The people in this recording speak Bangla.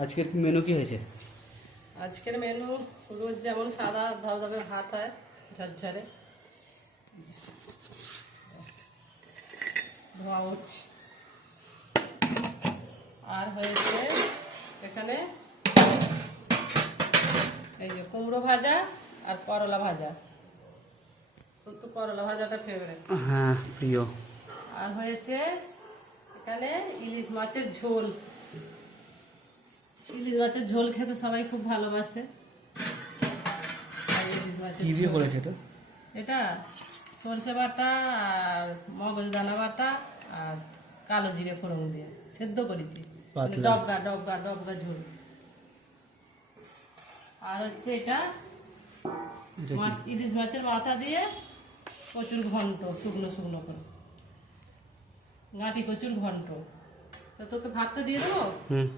আজকের মেনু কি হয়েছে? আজকের মেনু রোজ যেমন সাদা ধবধবে ভাত হয় ঝরঝরে, ধোয়া উঠছে। আর হয়েছে এখানে এই যে কুমড়ো ভাজা আর করলা ভাজা। তো করলা ভাজাটা ফেভারিট। হ্যাঁ, প্রিয়। আর হয়েছে এখানে ইলিশ মাছের ঝোল। ইলিশ মাছের ঝোল খেতে সবাই খুব ভালোবাসে। আর ইলিশ মাছের কি দিয়ে ঝোল। করেছে এটা? এটা সরষে বাটা আর মগজদানা বাটা আর কালো জিরে ফোড়ন দিয়ে সেদ্ধ করেছি, পাতলা। ডবগা ডবগা ডবগা ঝোল। আর হচ্ছে এটা এটা কি? ইলিশ মাছের মাথা দিয়ে কচুর ঘন্ট, শুকনো শুকনো করে ঘাটি কচুর ঘন্ট। তা তোকে ভাতটা দিয়ে দেবো? হুম।